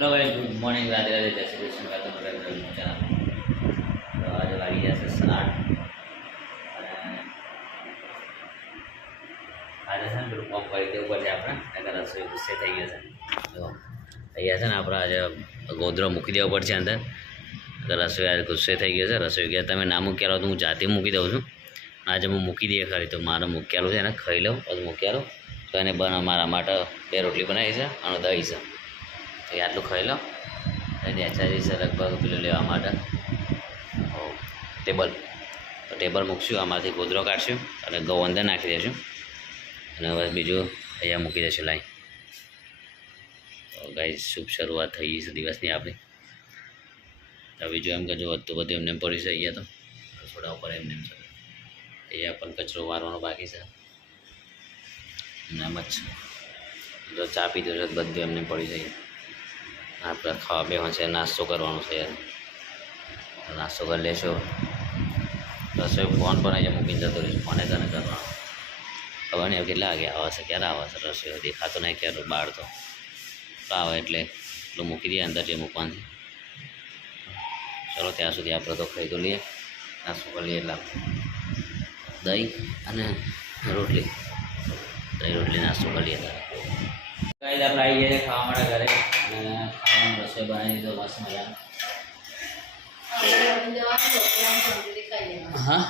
Hello guys, good morning, Radhe Radhe, જય Shri Krishna. Welcome to my channel. તો આજે વાગી જશે 8 અને આજે છે ને પેલું કોમ કરી દેવું પડશે આપણે, નકર રસોઈ ગુસ્સે થઈ ગયો છે. જો અહીંયા છે ને આપણે આજે ગોદરો મૂકી દેવો પડશે અંદર, નકર રસોઈ આજે ગુસ્સે થઈ ગયો છે. રસોઈ ગયા તમે ના મૂક્યા તો હું જાતે મૂકી દઉં છું. આજે હું મૂકી દઈએ ખરી, તો મારે મૂકેલું છે એને ખાઈ લઉં પછી મૂકેલું તો એને મારા માટે 2 રોટલી બનાવી છે અને દહીં છે. તો આટલું ખાઈ લો. અને એક્સરસાઇઝ છે લગભગ પેલું લેવા માટે ટેબલ, તો ટેબલ મૂકશું, આમાંથી ગોદરો કાઢશું અને ઘઉં અંદર નાખી દઈશું અને હવે બીજું અહીંયા મૂકી દઈશું લાઈન. તો ગાઈસ શુભ શરૂઆત થઈ ગઈ છે દિવસની આપણી. તો બીજું એમ કે જો વધતું બધું એમને પડી છે અહીંયા, તો રસોડા ઉપર એમને છે. અહીંયા પણ કચરો વારવાનો બાકી છે એમ જ. જો ચા પીધું છે બધું એમને પડી જાય. આપણે ખાવા બેવા છે, નાસ્તો કરવાનો છે, નાસ્તો કરી લેશો. રસોઈ ફોન પર અહીંયા મૂકીને જતો રહીશ, ફોને તને કરવાનો. ખબર નહીં કેટલા વાગે આવે છે, ક્યારે આવે છે રસોઈ દેખાતો નહીં ક્યારે બહાર તો આવે એટલે એટલું મૂકી દઈએ અંદર જે મૂકવાનું છે. ચલો ત્યાં સુધી આપણે તો ખાઈ તો લઈએ, નાસ્તો કરી લઈએ. એટલે દહીં અને રોટલી, દહીં રોટલી નાસ્તો કરી લઈએ. ગાઈસ આપણે આવી ગયા ખાવા માટે ઘરે અને ખાવાનું રસોઈ બનાવી દીધો મસ્ત મજાનો. હા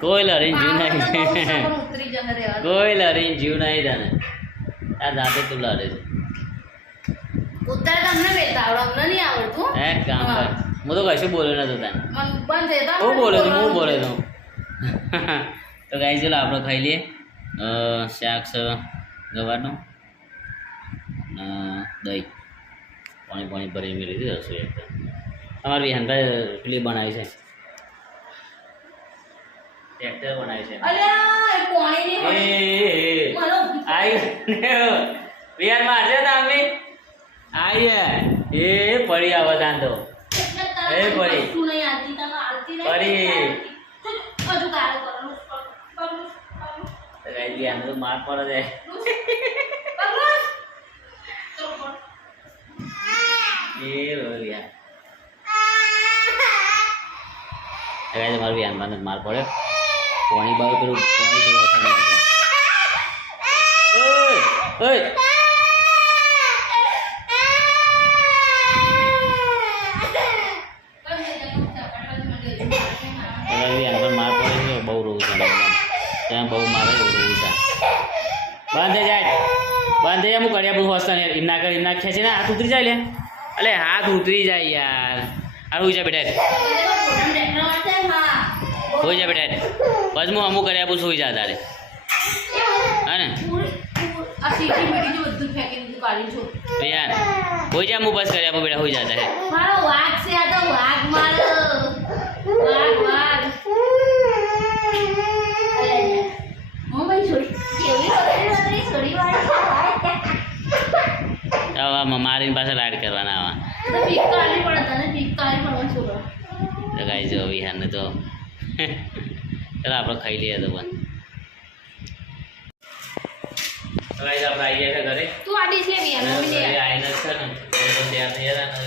કોઈ લડીને જીવ નહીં, કોઈ લડીને જીવ નહીં તને. આ જાતે તું લડે છે. હે કામ કર, હું તો કશું બોલ્યો નતો તને. હું બોલ્યો તું, હું બોલ્યો તું. તો ગાઈસ ચલો આપણે ખાઈ લઈએ. શાક છે ગવારનું, દહીં, પાણી ભરી મેં લીધી રસોઈ. એકદમ અમારી વિહાનભાઈ પેલી બનાવી છે, ટ્રેક્ટર બનાવી છે. વિહાન મારશે ને અમે આવી એ પડી આવે તાન તો એ પડી વિહાન તો માર પડે છે. મારું વિહાનમાં માર પડ્યો. પાણી બાવ પેલું પાણી માર પડે છે. બહુ રોવું છે ત્યાં, બહુ મારે રોવું છે. બંધ થઈ જાય, બંધ થઈ જાય. હું કર્યા બધું હોસ્તા એમ ના કરી, એમ ના ખેંચી ને હાથ ઉતરી જાય લે. અલે હાથ ઉતરી જાય યાર. આ હોઈ જા બેટા, હોઈ જા બેટા. બસ હું અમુક કર્યા બધું હોઈ જા તારે. હા ને યાર હોઈ જા, હું બસ કર્યા બેટા હોઈ જા તારે. મારીને પાસે લાડ કરવાના આવા. તો ગાઈસ જો વિહારને તો ચાલો આપણે ખાઈ લઈએ. તો પણ ગાઈસ આપણે આવી ગયા છે ઘરે. તું આડી છે વિહાર મમ્મી દે આઈને છે ને તો ત્યાં તૈયાર ને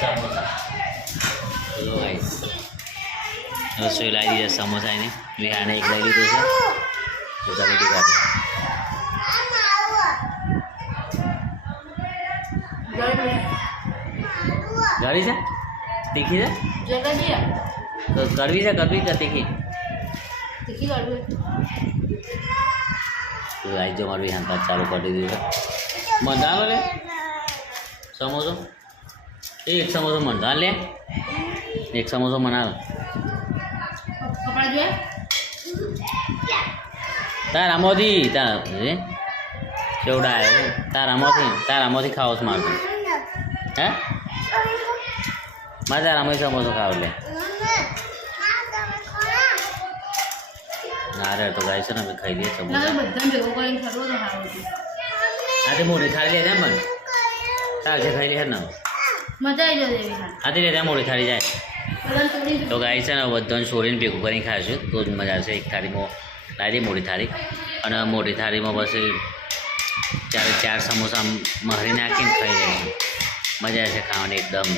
સમોસા. તો ગાઈસ રસોઈ લાવી દીધા સમોસા ને વિહારને એક લઈ લીધું છે. તો ચાલો દીધા ગાડી છે તીખી છે તો કડવી છે, કડવી કે તીખી? તો આવી જો મારું હાથ ચાલુ કરી દીધું છે. મંધાનો લે સમોસો, એક સમોસો મંધા લે, એક સમોસો મનાવે. તારામાંથી કેવડા આવ્યો, તારામાંથી ખાવો છે મારતું. હે મારે તારામાંથી સમોસો ખાવ લે. ના રે તો ગાય છે ને અમે ખાઈ લઈએ સમોસા. આજે મોડી થાળી લે મને ચાલશે, ખાઈ લે ને મજા આવી જાય. આજે લે ત્યાં મોડી થાળી જાય તો ગાય છે ને બધાને છોડીને ભેગું કરીને ખાઈશું તો જ મજા આવશે. એક થાળીમાં લાવી દઈએ મોટી થાળી, અને મોટી થાળીમાં પછી ચાર સમોસા મહરી નાખીને ખાઈ લઈશું. મજા છે ખાવાની, એકદમ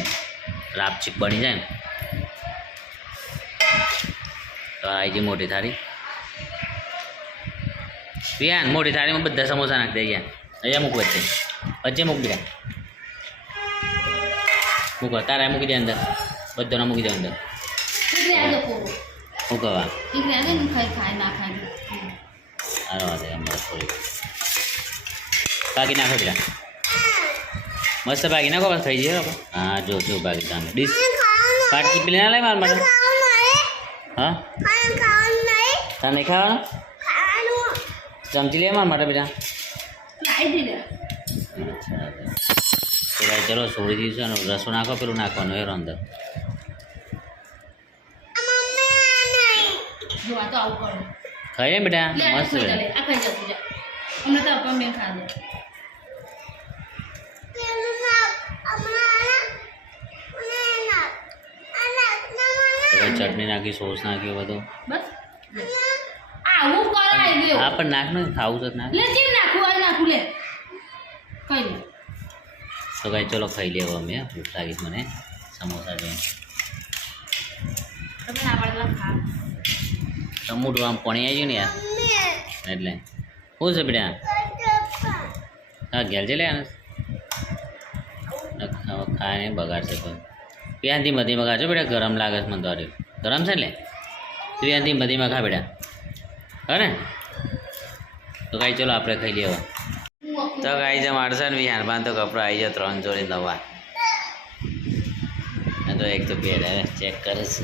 રાપચીપ બની જાય ને. તો આવી ગઈ મોટી થાળી. વિહાન મોટી થાળીમાં બધા સમોસા નાખી દઈએ. અહીંયા મૂક વચ્ચે મૂકી દે. મૂકો તારા મૂકી દે અંદર, બધાને મૂકી દે અંદર. શું કહેવા સારો વાત અમારે થોડી બાકી નાખો પેલા મસ્ત બાકી નાખો બસ થઈ જાય. હા જો બાકી તમે ડીશ પાટકી પેલી ના લાય મારા માટે. હા તાર નહીં ખાવાનું? ચમચી લે મારા માટે બેટા. ચલો છોડી દીધું છે ને રસો નાખો, પેલું નાખવાનું એરો અંદર. ખાઈ બેટા મસ્ત ચટણી નાખી, સોસ નાખ્યો બધું. હા પણ નાખ ને ખાવું છે નાખ. તો કાંઈ ચલો ખાઈ લેવો અમે. ભૂખ લાગી મને સમોસા જોઈને. ટમોટું આમ પાણી આવી ગયું ને યાર એટલે. શું છે બેટા? હા ઘેર છે લે ખાય ને બગાડશે કોઈ. પ્યાંથી મધીમાં ખાજો બેટા, ગરમ લાગે છે મને તો. ગરમ છે ને પ્યાંથી મધીમાં ખા બેટા. હા ને તો કાંઈ ચલો આપણે ખાઈ લેવા. તો કાંઈ છે મારશે ને વિહારમાં તો કપડાં આવી જાય 3 જોડી નવા. તો એક તો પેડ હવે ચેક કરે છે.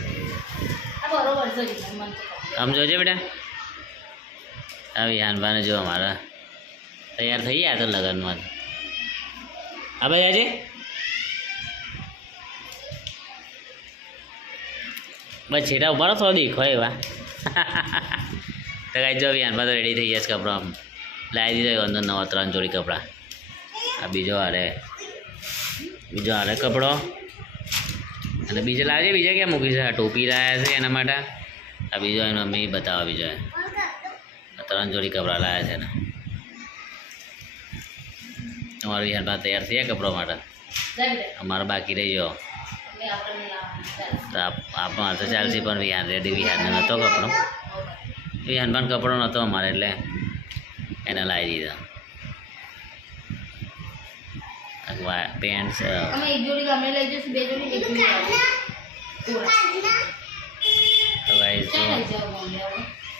આમ જોજે બેટા. આ વિહાનભાને જો અમારા તૈયાર થઈ ગયા તો લગ્નમાં. આ ભાઈ આજે બસ છેટા ઉભા થોડો દેખો એવા. તો કાંઈ જો વિહાનમાં તો રેડી થઈ ગયા છે કપડાં. લાવી દીધો અંદર નવા 3 જોડી કપડાં. આ બીજો હારે કપડો અને બીજા લાવજે. બીજા ક્યાં મૂકી છે? ટોપી લાવ્યા છે એના માટે. આ બીજો એનો અમે બતાવવા બીજો 3 જોડી કપડાં લાવ્યા છે ને. તમારું વિહારમાં તૈયાર થયા કપડા માટે. અમારે બાકી રહી ગયો તો આપણો તો ચાલશે પણ વિહાન રેડી. વિહાનને નહોતો કપડો, વિહાનમાં કપડો નહોતો અમારે એટલે એને લાવી દીધા. પેન્ટ તો ગાઈસ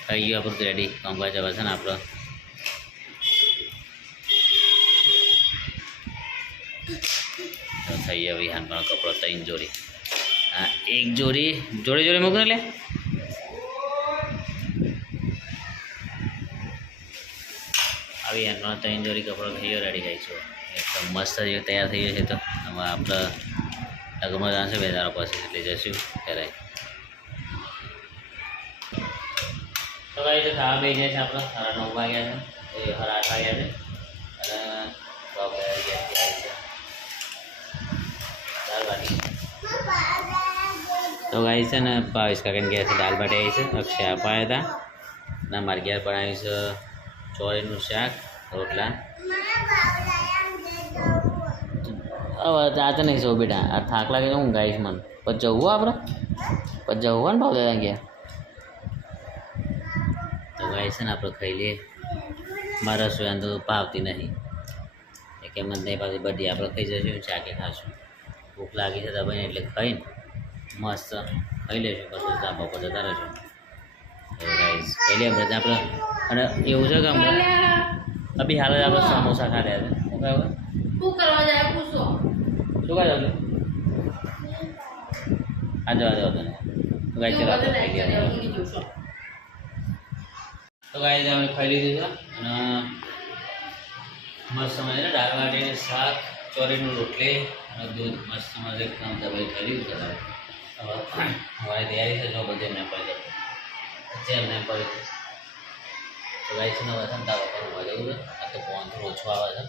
થઈ ગયું આપણું રેડી. કામકાજ જવા છે ને આપણો. તો થઈ ગયો વિહાનનો કપડો 3 જોડી. હા 1 જોડી મૂકને લે. આવી એનો 3 જોડી કપડો થઈ ગયો રેડી જાય છે. એકદમ મસ્ત તૈયાર થઈ ગયો છે. તો હવે આપણે લગ્નમાં જશે 2 દાડા પછી એટલે જઈશું ત્યારે. તો કાંઈ તો ખાવા બે જાય છે આપણે. 9:30 વાગ્યા છે, 8 વાગ્યા છે અને તો ગાઈ છે ને ભાવેશ કાકાને ગયા છે દાળ બાટી આવી છે. અક્ષય અપાયા હતા અને મારે ઘેર બનાવ્યું છે ચોરીનું શાક, રોટલા. હવે ચાચા નહીં સૌ બેટા. આ થાક લાગે છે. હું ગાઈશ મને પછી જવું આપણે જવું ને ભાવ દાદા ગયા. તો ગાઈ છે ને આપણે ખાઈ લઈએ. મારા રસોઈ તો ભાવતી નહીં એ કેમ જ નહીં પાછી બધી આપણે ખાઈ જઈશું. શાકે ખાશું. ભૂખ લાગી છે તો ભાઈ એટલે ખાઈને મસ્ત ખાઈ લઈશું. પછી ધાબા પર જતા રહીશું. તો ગાઈસ ખાઈ લઈએ આપણે. અને એવું છે કે અભી હાલ જ આપણે સમોસા ખાધા છે. શું કરવા જાય પૂછો? શું કરવા જાવ? આ જવા તને તો ગાઈ ચલો આપણે ખાઈ ગયા. તો ગાઈ આપણે ખાઈ લીધું છે અને મસ્ત સમજે દાળ બાટી, શાક, ચોરીનું રોટલી અને દૂધ મસ્ત સમજે એકદમ દબાઈ ખાઈ લીધું છે. હવે તૈયારી છે જો બધે એમને પડી જાય એમને પડી. તો ગાઈ છે ને વસંત આવે કરવા જવું છે. આ તો પવન થોડો ઓછો આવે છે.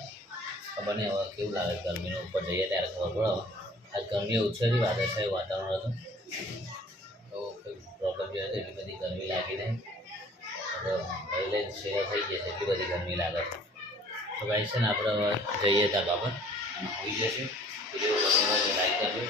ખબર નહીં હવે કેવું લાગે. ગરમીનો ઉપર જઈએ ત્યારે ખબર પડે. આ ગરમી ઓછી હતી, વાદળ છે વાતાવરણ હતું તો કોઈ પ્રોબ્લેમ બી હતી. એટલી બધી ગરમી લાગી નહીં. લઈને શેરા થઈ ગયા છે. એટલી બધી ગરમી લાગે છે. તો તો ગાઈ છે ને આપણે હવે જઈએ ધાબા પર અને હોઈ જશે વિડીયો ગમે હોય લાઈક કરજો